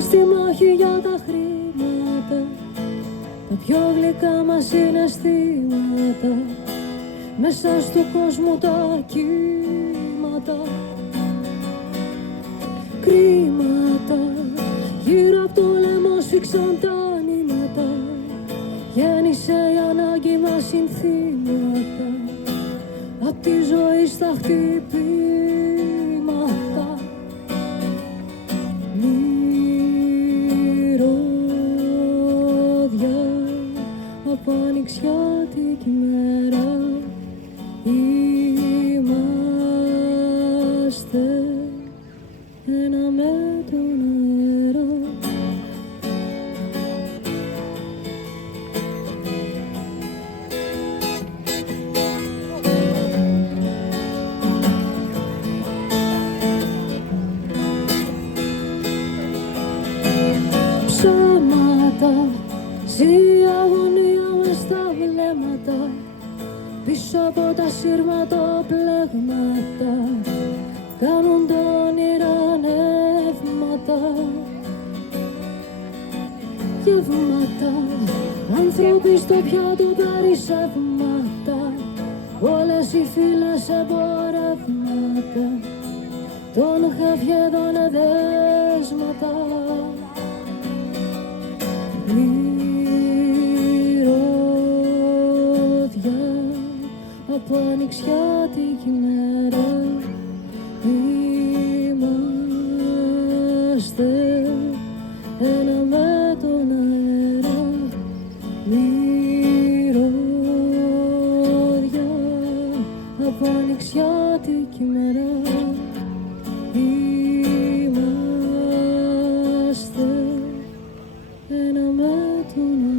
στη μάχη για τα χρήματα, τα πιο γλυκά μας συναισθήματα, μέσα στο κόσμο τα κύματα. Κρίματα, γύρω από το λαιμό σφίξαν τα νήματα, γέννησε η ανάγκη μας συνθήματα, απ' τη ζωή στα χτυπήματα. Μυρωδιά από ανοιξιάτικη μέρα, είμαστε ένα με τον αέρα. Ψέματα, ζει η αγωνία μες στα βλέμματα, πίσω από τα σύρματα πλέγματα, κάνουν τα όνειρα νεύματα. Γεύματα, άνθρωποι στο πιάτο περισσεύματα, όλες οι φίλες εμπορεύματα, των χαφιέδων δέσματα. Μυρωδιά από ανοιξιάτικη μέρα, είμαστε ένα με τον αέρα. Μυρωδιά από ανοιξιάτικη μέρα, είμαστε ένα με τον αέρα.